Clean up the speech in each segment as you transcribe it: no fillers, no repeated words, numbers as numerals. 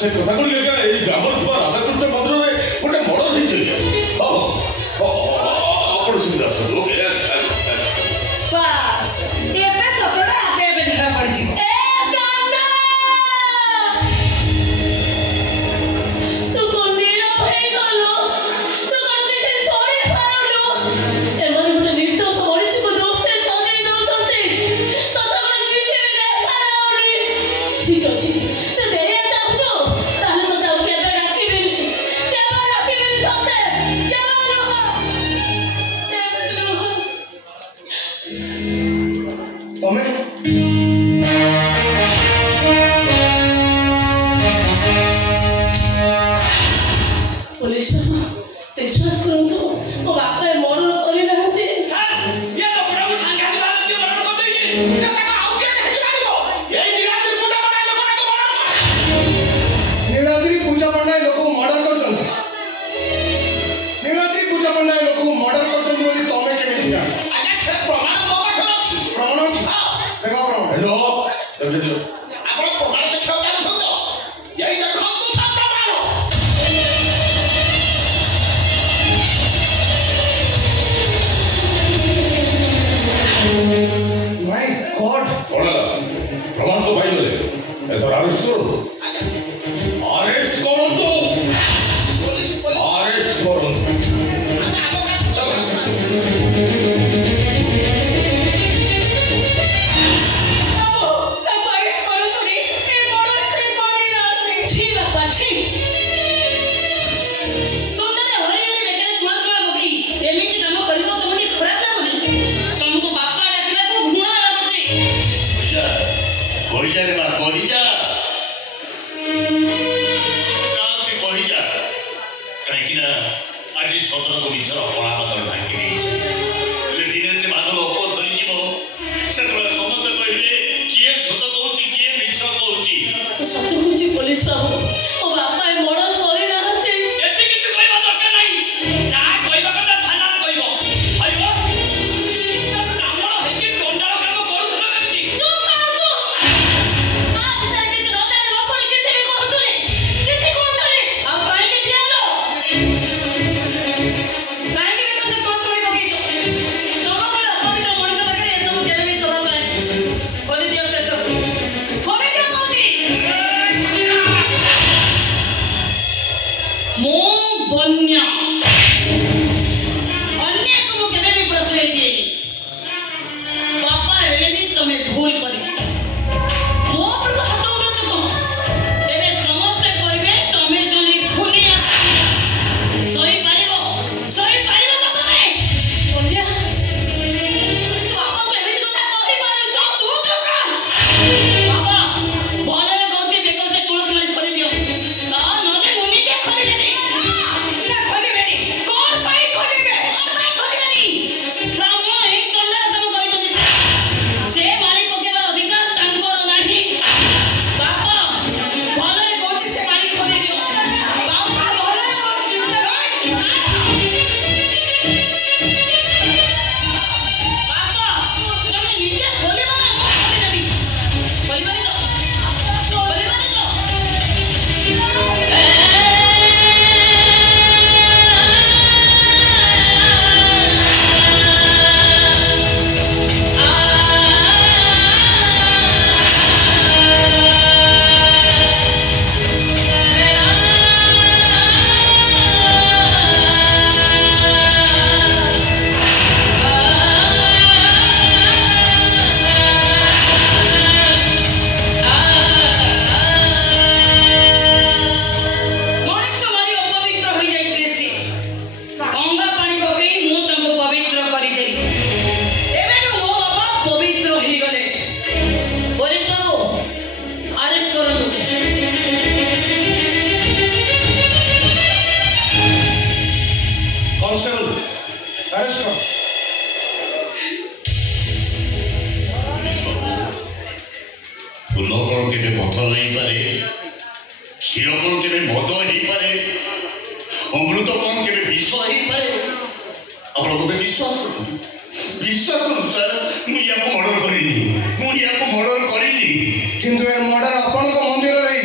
से कथा को लेगा ए ग्रामर छुआ राधाकृष्ण मंदिर में गोटे मर्डर होई छै आपण सुविधा सब लोग बस ये पे सतोड़ा आपे बैठा पड़ी ए कान्ना तू कोनीरा भई गलो तू कोनी से सॉरी फारलो ए मन गुटे निर्दोष मरीज को दोष से सजाई दउ छथि तो तमने किछि भी देखा नाउनी ठीक अछि तू देया जाउछो ताले तो ताऊ केबे डाकिबी तोते केबे रह तमें पुलिस विश्वास करो तो मो बापा मर्डर करि नहते ये तो बड़ा सांघातिक बात क्यों मर्डर कर देई ये कथा आउ के नहीं जानिबो यही नीलाद्री पूजा बनाए लोग को मर्डर नीलाद्री पूजा बनाए लोग मर्डर करछन नीलाद्री पूजा बनाए लोग मर्डर करछन बोली तमे केमिति जान अच्छा से प्रमाण मो पाखर अछि प्रमाण अछि देखा प्रमाण हेलो दे दे आपण प्रमाण देखौ जानु तो यही देखौ तू सब प्रमाण माय गॉड कोण प्रमाण तो भाई गले एथर अरेस्ट करो तो पुलिस अरेस्ट करो पुलिस बाबू ओ बापा मर्डर करि नहते एठी किछु कहबा दरकार नाही जा कहबा କଥା थाना कहबो आइबो नामर हेकी चंडाळ काम करूथला केति चुप कर तू आ बिचारे किछ रोजाने बसले किछ भी कहतुले आ काहे के थियालो काहे के तो से कोन छोड़ी बगीचो लोग बोला पवित्र मनुष्य बगैर ये सब केबे भी शोभा पाए बोली दियो से सब खोले दियो मोजी मो बन्या अन्य को केबे भी प्रश्रय दिए बापा हेलेनी तमे भूल करिछ मो पर हाथ उठछ कोन एबे समस्त कहबे तमे जने खुनी आस सही पारिबो तो तमे बन्या बापा केबे কথা कहि पारो छ तू चुका बाबा भले कहछि देखो से तुलसी माली खोली दियो ना नले मुनि के खोली देबी ना खोली बेनी कोन पाई खोलीबे ब्राह्मण एही चंडाल काम करिछथि से माली पकेबार अधिकार तांकर नाही बापा भले कहछि से माली खोली दियो बापा भले कहछि बापा तमे निजे खोलीबा ना मो खोली देबी खोलीबानी तो खोलीबानी तो मनुष्य मारी अपवित्र होई जाइथिले से गंगा पानी पकई मु ताको पवित्र करि देली एबे नु मो बाबा पवित्र होई गले पुलिस बाबू अरेस्ट करनु कांस्टेबल अरेस्ट कर फूल कौन के पथर नहीं पारे क्षीर कौन के मद हो पारे अमृत कौन के विष हो पारे आप मत विश्वास करूँ सर मुझे मर्डर करी किंतु ए मर्डर अपन को मंदिर रही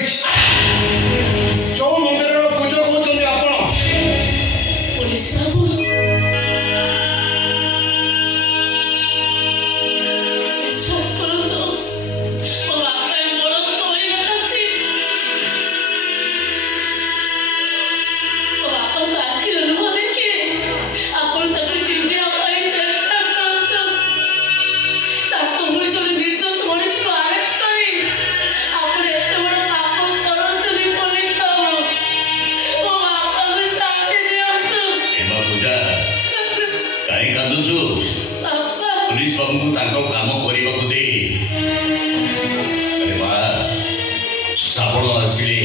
ଶ୍ରାବଣ ଆସିଲେ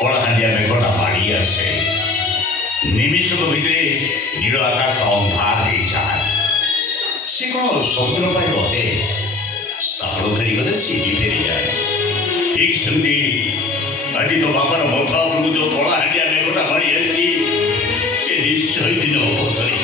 କଳାହାଣ୍ଡିଆ ମେଘଟା ମାଡ଼ି ଆସେ। ନିମିଷକ ଭିତରେ ନୀଳ ଆକାଶ ଅନ୍ଧାର ହେଇଯାଏ। ସେ କ'ଣ ସବୁଦିନ ପାଇଁ ରହେ? ଶ୍ରାବଣ ଫେରିଗଲେ ସିଏ ବି ଫେରିଯାଏ। ଠିକ୍ ସେମିତି ଆଜି ତୋ ବାପାର ମଥା ଉପରକୁ ଯୋଉ କଳାହାଣ୍ଡିଆ ମେଘଟା ମାଡ଼ି ଆସିଛି ସେ ନିଶ୍ଚୟ ଦିନ ଅବସର